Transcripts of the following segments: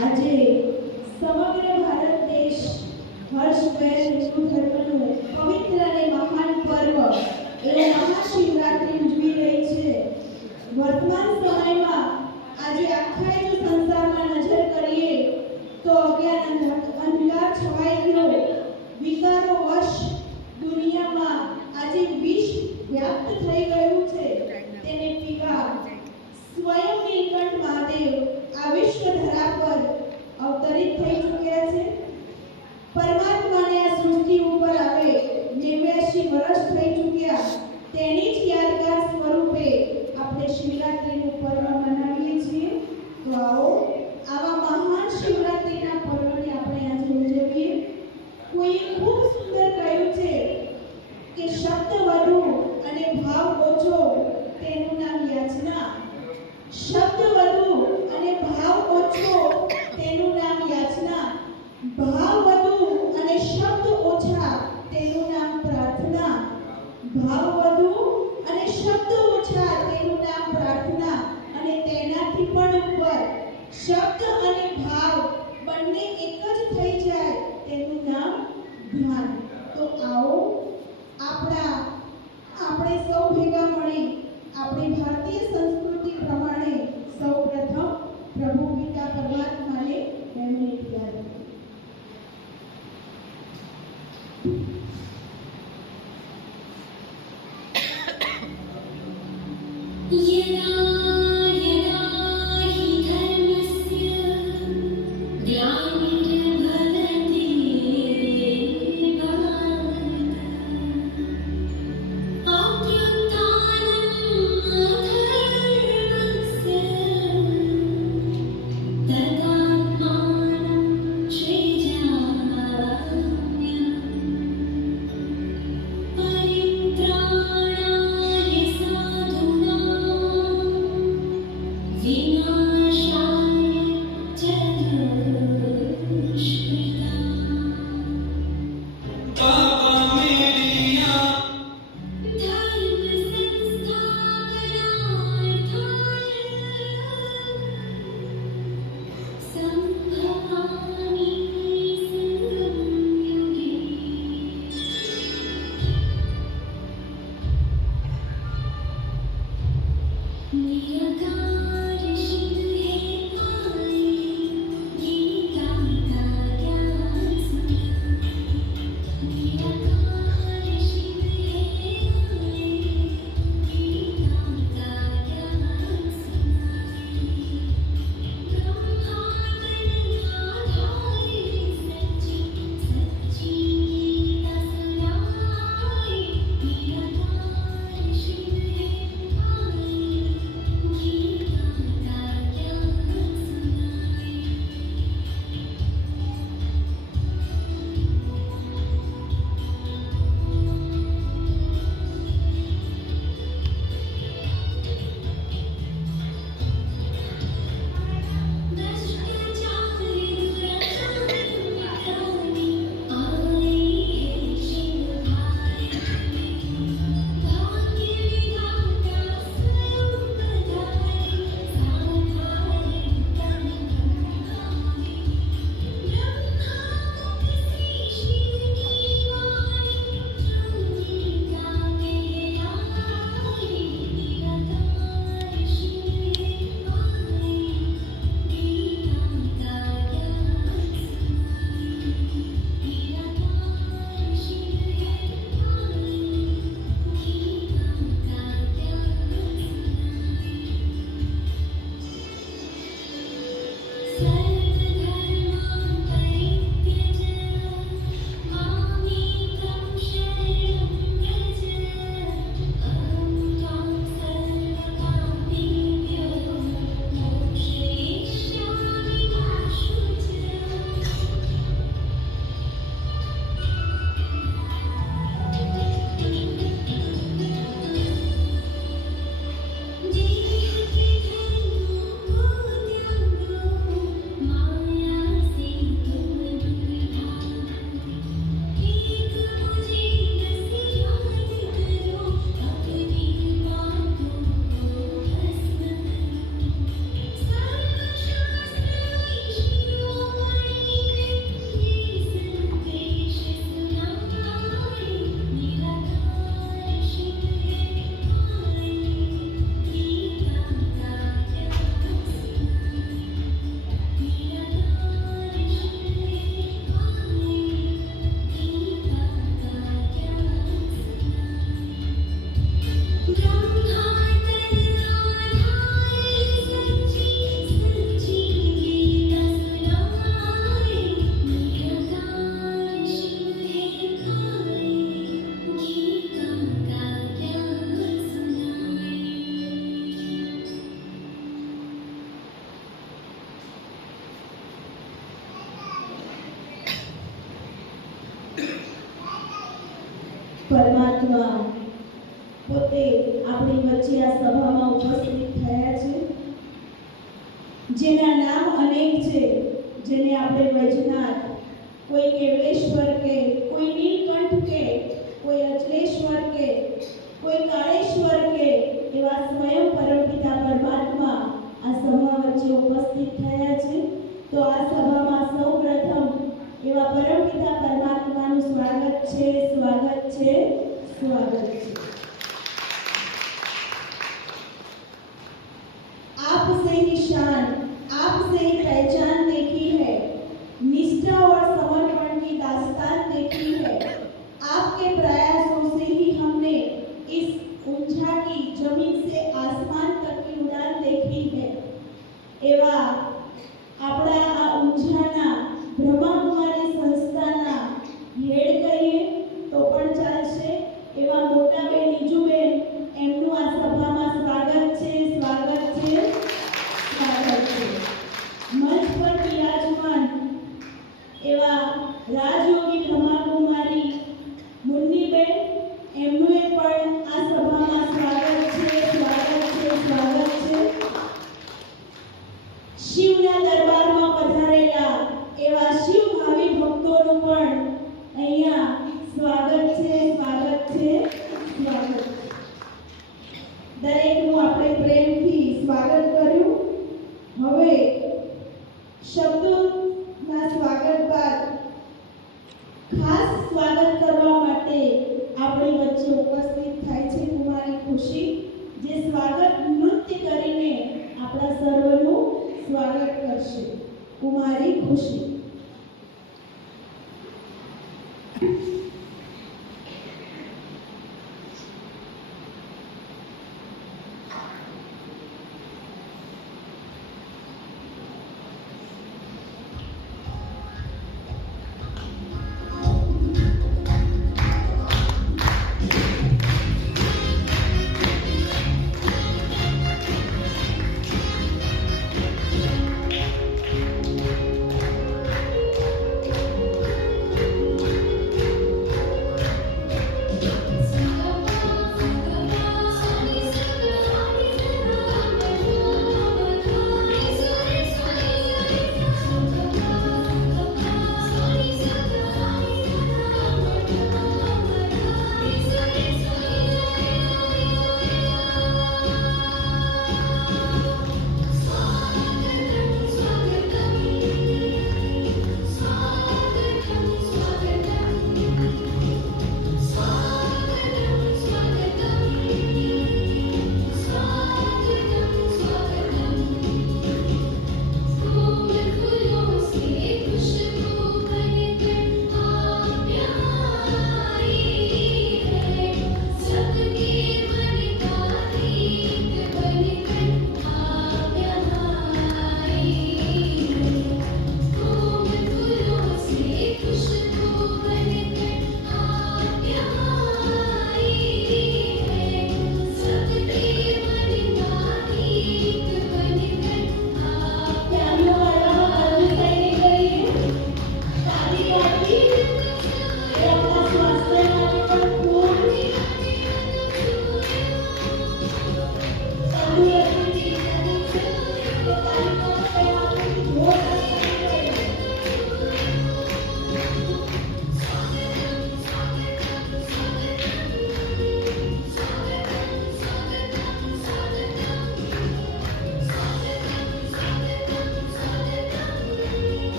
આજે સમગ્ર ભારત દેશ હર્ષભેર હિન્દુ ધર્મનું પવિત્ર અને મહાન પર્વ એટલે મહાશિવરાત્રી ઉજવી રહી છે. વર્તમાન સમયમાં આજે આખા જો સંસારમાં નજર કરીએ તો અજ્ઞાન અંધકાર છવાઈ ગયો. વિકારો વશ દુનિયામાં આજે વિષ વ્યાપ્ત થઈ ગયું છે. તેને પીવા સ્વયં નીલકંઠ મહાદેવ આ વિશ્વ ધરા પર અવતરિત થઈ ચૂક્યા છે. પરમાત્માને આ સૃષ્ટિ ઉપર આવે 89 વર્ષ થઈ ચૂક્યા. તેની જ યાદગાર સ્વરૂપે આપણે શિવરાત્રીનું પર્વ મનાવીએ છીએ. તો આવો આવા મહાન શિવરાત્રીના પર્વને આપણે આજે ઉજવીએ. કોઈએ ખૂબ સુંદર કહ્યું છે કે શબ્દ વધુ અને ભાવ ઓછો તેનું નામ યાચના. શબ્દ વધુ અને ભાવ ઓછો તેનું નામ યાચના. ભાવ વધુ અને શબ્દ ઓછા તેનું નામ પ્રાર્થના. ભાવ વધુ અને શબ્દ ઓછા તેનું નામ પ્રાર્થના. અને તેનાથી પણ ઉપર શબ્દ અને ભાવ બંને એક જ થઈ જાય તેનું નામ ધ્યાન. તો આવો આપણે સૌ ભેગા મળી આપણી ભારતીય સંસ્કૃતિ પ્રમાણે સૌપ્રથમ પ્રભુ પિતા પરમાત્માને 2 મિનિટ યાદ કરીએ. પોતે આપણી વચ્ચે આ સભામાં ઉપસ્થિત થયા છે, જેના નામ અનેક છે, જેને આપણે વૈજનાથ, કોઈ કેવલેશ્વર કે, કોઈ નીલકંઠ કે, કોઈ અચલેશ્વર કે, કોઈ કાળેશ્વર કે, એવા સ્વયં પરમપિતા પરમાત્મા આ સભા વચ્ચે ઉપસ્થિત થયા છે. તો આ સભામાં સૌપ્રથમ એવા પરમપિતા પરમાત્માનું સ્વાગત છે, સ્વાગત છે, સ્વાગત છે. आपसे ही शान, आपसे ही पहचान देखी है, निष्ठा और समर्पण की दास्तान देखी है. आपके प्रयासों से ही हमने इस ऊंचा की जमीन से आसमान तक की उड़ान देखी है. एवा આપણા આ ઊંઝાના બ્રહ્માકુમારી સંસ્થાના હેડ કહીએ તો પણ ચાલશે એવા મોટાબેન નીજુબેન, એમનું આ સભામાં સ્વાગત છે, સ્વાગત છે, સ્વાગત છે. મંચ પર બિરાજમાન એવા રાજયોગી બ્રહ્માકુમારી મુન્નીબેન, એમનું પણ આ સભામાં સ્વાગત છે, સ્વાગત છે, સ્વાગત છે. શિવના દરબારમાં પધારેલા એવા શિવ ભાવી ભક્તોનું પણ અહીંયા સ્વાગત છે, સ્વાગત છે, સ્વાગત છે. દરેકનું આપણે પ્રેમથી સ્વાગત કર્યું. હવે શબ્દોના સ્વાગત બાદ ખાસ સ્વાગત કરવા માટે આપણી વચ્ચે ઉપસ્થિત થાય છે કુમારી ખુશી, જે સ્વાગત નૃત્ય કરીને આપણા સર્વનું સ્વાગત કરશે. કુમારી ખુશી.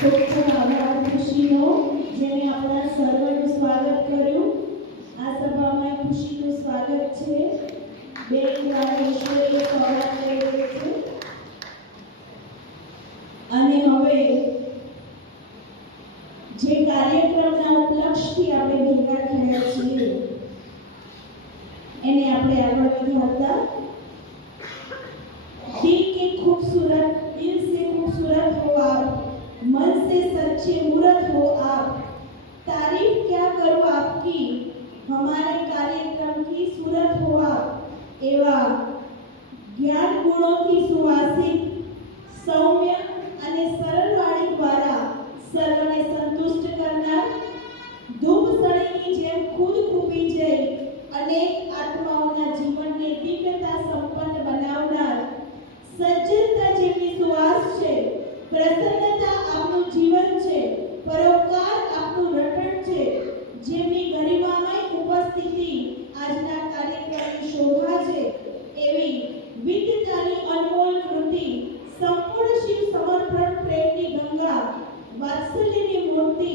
ખૂબ ખૂબ આભાર ખુશીનો, જેને આપણા સર્વનું સ્વાગત કર્યું. આ સભામાં ખુશીનું સ્વાગત છે. બે દ્વારા ઈશ્વરીય સોગાદ કરેલી છે. અને હવે જે કાર્યક્રમના ઉપલક્ષથી આપણે ભેગા થયા છીએ એને આપણે આગળ વધારતા दिल के खूबसूरत, दिल से खूबसूरत हो आप, मन से सच्चे मूरत हो आप, तारीफ क्या करूं आपकी, हमारे कार्यक्रम की सूरत हो आप. एवा ज्ञान गुणों सुवासित सौम्य અને સરળ વાણી દ્વારા સર્વને સંતુષ્ટ કરનાર, ધૂપ સળીની જેમ ખુદ ખૂબી જઈ અનેક આત્માઓના જીવનને દિવ્યતા સંપન્ન બનાવનાર, સજ્જનતા જેમની સુવાસ છે, પ્રસન્નતા આપનું જીવન છે, પરોપકાર આપનું રટણ છે, જેમની ગરિમામય ઉપસ્થિતિ આજના કાર્યક્રમની શોભા છે, એવી વિદ્યતાની અનમોલ કૃતિ, સંપૂર્ણ શિવ સમર્પણ પ્રેમની ગંગા, વાત્સલ્યની મૂર્તિ,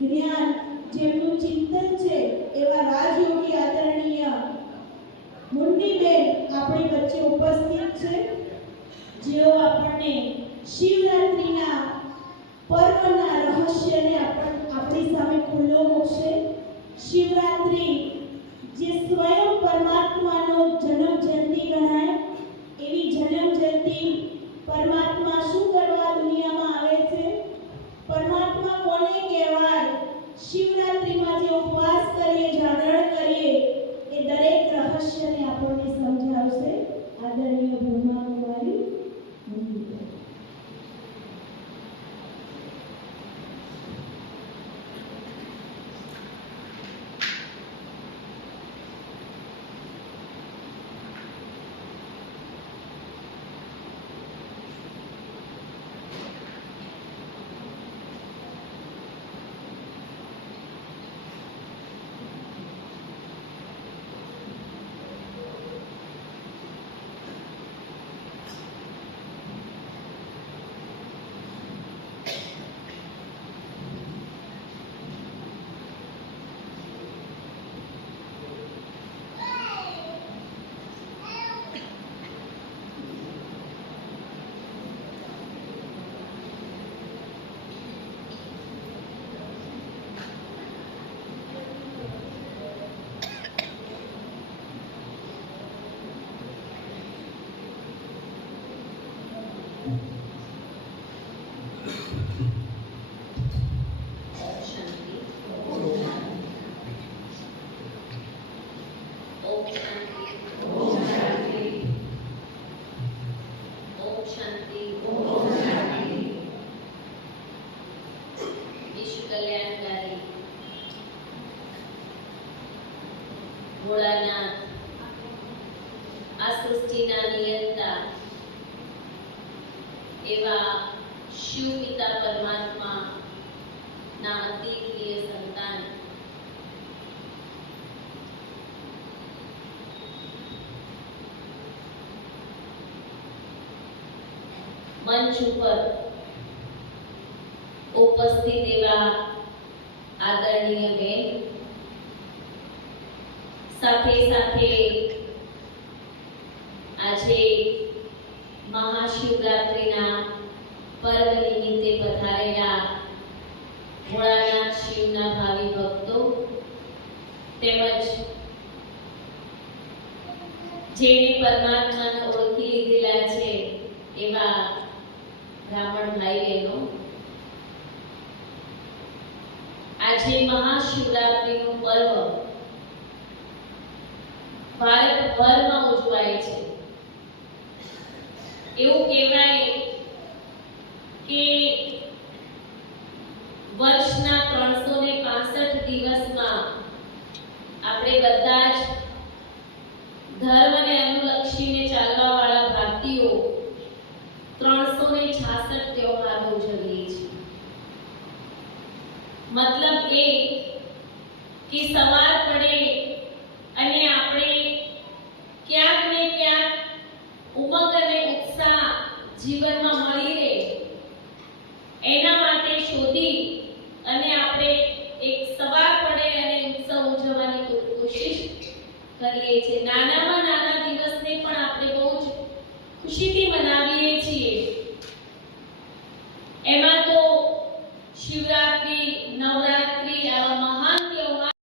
જ્ઞાન જેમનું ચિંતન છે, એવા રાજયોગી આદરણીય મુન્નીબેન આપણી વચ્ચે ઉપસ્થિત છે, જેઓ આપણને શિવરાત્રિના પર્વના રહસ્યને આપણી સામે ખુલ્લો મૂકશે. શિવરાત્રિ જે સ્વયં પરમાત્માનો જન્મ જયંતિ ગણાય, એવી જન્મ જયંતિ પરમાત્મા શું કરવા દુનિયામાં આવે છે, પરમાત્મા કોને કહેવાય, શિવરાત્રિમાં જે ઉપવાસ કરીએ, જાગરણ કરીએ, એ દરેક રહસ્યને આપણને સમજાવશે. આદરણીય બ્રહ્માકુમારી ભોળાનાથ, આ સૃષ્ટિના નિયંતા એવા શિવ પિતા પરમાત્મા ના અતિ પ્રિય સંતાન મંચ ઉપર ઉપસ્થિત એવા આદરણીય બેન, સાથે સાથે આજે મહાશિવરાત્રિના પર્વ નિમિત્તે પધારેલા ભોળાનાથ શિવના ભાવિ ભક્તો તેમજ જેને પરમાત્માને ઓળખી લીધેલા છે એવા બ્રાહ્મણ ભાઈ બહેનો, આજે મહાશિવરાત્રિનું પર્વ ભારતભરમાં ઉજવાય છે. એવું કહેવાય કે વર્ષના 365 દિવસમાં આપણે બધા જ ધર્મને અનુલક્ષીને ચાલવા વાળા ભારતીયો 366 તહેવારો ઉજવીએ છીએ. મતલબ એ કે સવાર પડે અને આપણે ક્યાંક ને ક્યાંક ઉમંગ અને ઉત્સાહ જીવનમાં મળી રહે એના માટે શોધી અને આપણે એક સવાર પડે અને ઉત્સવ ઉજવવાની કોશિશ કરીએ છીએ. નાનામાં નાના દિવસને પણ આપણે બહુ જ ખુશીથી મનાવીએ છીએ. એમાં તો શિવરાત્રી, નવરાત્રી